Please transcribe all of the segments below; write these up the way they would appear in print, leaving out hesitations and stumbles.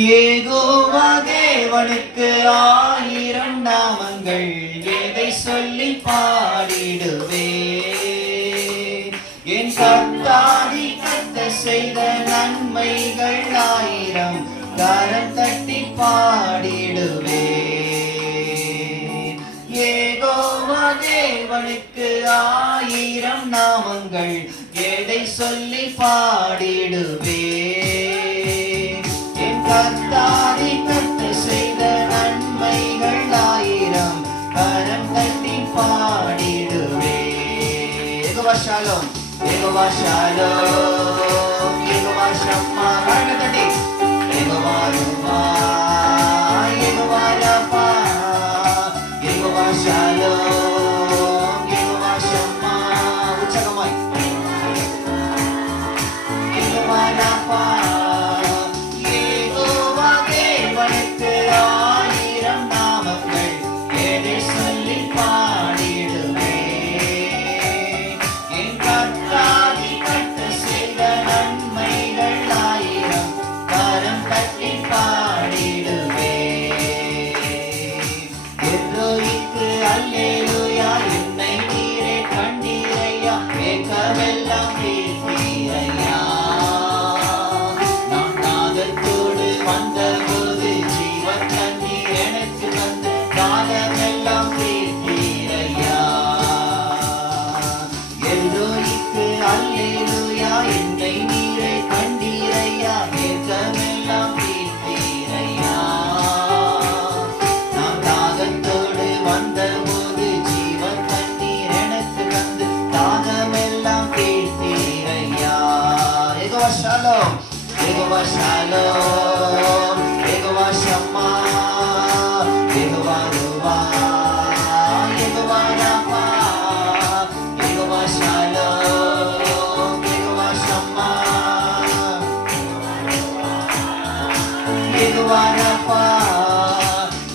யெகோவா தேவனுக்கு 1000 நாமங்கள், எதை சொல்லி பாடிடுவே. என் கர்த்தாதி கர்த்தர் செய்த நன்மைகள் 1000, கரம் தட்டி பாடிடுவே. யெகோவா தேவனுக்கு 1000 நாமங்கள், எதை சொல்லி பாடிடுவே. என் கர்த்தாதி கர்த்தர் செய்த நன்மைகள் 1000, கரம் தட்டி பாடிடுவே. Jehovah Shalom, Jehovah Shalom, Jehovah Shammah. கரங்களை தட்டி யெகோவா ரூபா, Jehovah Rapha, Jehovah Shalom, Jehovah Shammah. உற்சாகமாய் யெகோவா ரஃபா. யெகோவா தேவனுக்கு 1000 நாமங்கள், எதை சொல்லி பாடிடுவே. என் கர்த்தாதி கர்த்தர் செய்த நன்மைகள் 1000, கரம் தட்டி பாடிடுவே. எல்லோருக்கு அல்லேலூயா, என்னை நீரே கண்டீரையா, ஏக்கமெல்லாம் தீர்த்தீரையா. நான் தாகத்தோடு வந்தபோது ஜீவன் தண்ணீர் எனக்கு வந்து தாகமெல்லாம் தீர்த்தீரையா. எல்லோருக்கு அல்லேலூயா, என்னை நீரே கண்டீரையா, ஏக்கமெல்லாம் தீர்த்தீரையா. நான் தாகத்தோடு வந்தபோது ஜீவன் தண்ணீர் எனக்கு வந்து தாகமெல்லாம் தீர்த்தீரையா. Jehovah Shalom, Jehovah Shalom, Jehovah Shammah, Jehovah ரூபா, Jehovah Rapha, Jehovah Shalom, Jehovah Shammah, Jehovah Rapha.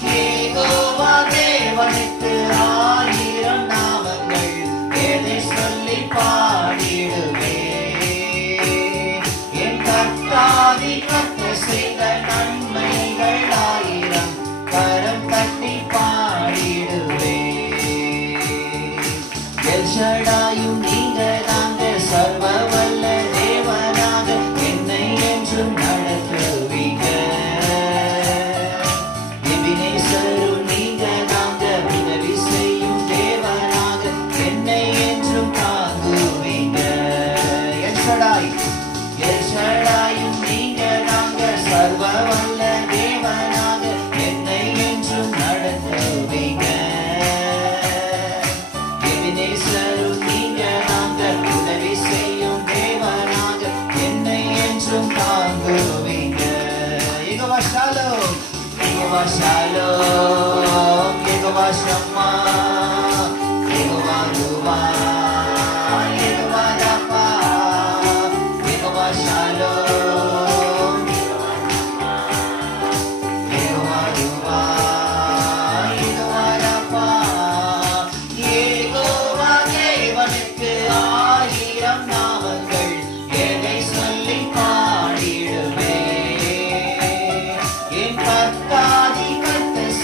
Jehovah தேவனுக்கு 1000 நாமங்கள், எதை சொல்லி பாடிடுவே. என் கர்த்தாதி கர்த்தர் செய்த நன்மைகள் 1000, கரம் தட்டி பாடிடுவே. எல் ஷடாயும் நீங்க தாங்க, சர்வ வல்ல தேவனாக என்னை என்றும் நடத்துவீங்க. எபினேசரும் நீங்க தாங்க, உதவி செய்யும் தேவனாக என்னை என்றும் தாங்குவீங்க. எல் ஷடாய், எல் ஷடாயும் நீங்க தாங்க, சர்வ வல்ல தேவனாக என்னை என்றும் நடத்துவீங்க. எபினேசரும் நீங்க தாங்க, உதவி செய்யும் தேவனாக என்னை என்றும் தாங்குவீங்க. Jehovah Shalom, Jehovah Shalom, Jehovah Shammah, Jehovah ரூபா, Jehovah Rapha, Jehovah Shalom, Jehovah ரூபா, யெகோவா ரஃபா. யெகோவா தேவனுக்கு 1000 நாமங்கள், எதை சொல்லி பாடிடுவே. என் கர்த்தாதி கர்த்தர்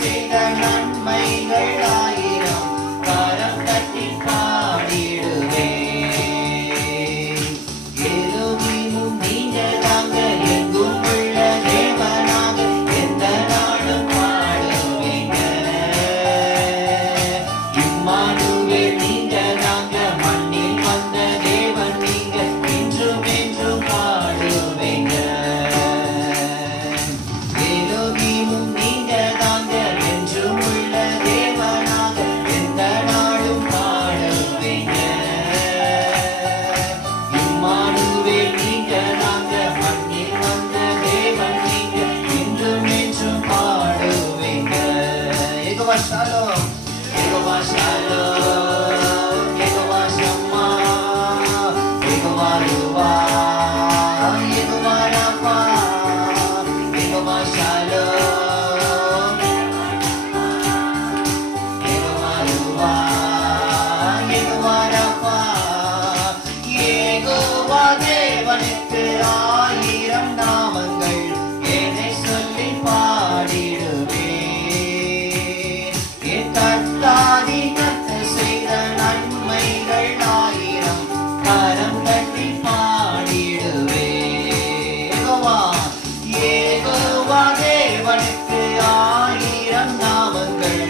தேவனுக்கு ஆயிரம் நாமங்கள்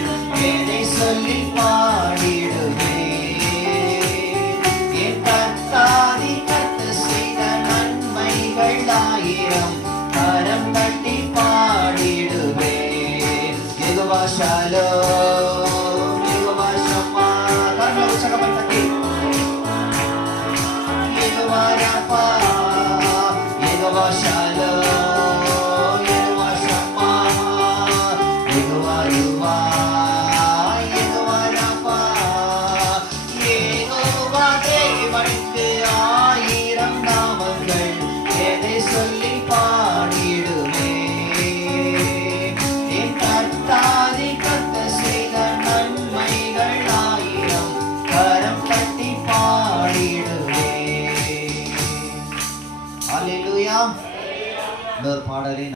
எதை சொல்லி பாடிடுவே என் கர்த்தாதி கர்த்த செய்த நன்மைகள் ஆயிரம் கரம் தட்டி பாடிடுவே யெகோவா ஷாலோம் யெகோவா ஷம்மா கரங்களை உற்சாகமாய் தட்டி Jehovah Rafah Jehovah Shalom Jehovah Shammah Jehovah ருவா யெகோவா ராஃபா யெகோவா தேவனுக்கு ஆயிரம் நாமங்கள் எதை சொல்லி பாடிடுவே என் கர்த்தாதி கர்த்த செய்த நன்மைகள் ஆயிரம் கரம் தட்டி பாடிடுவே. அல்லேலூயா. இன்னொரு பாடலை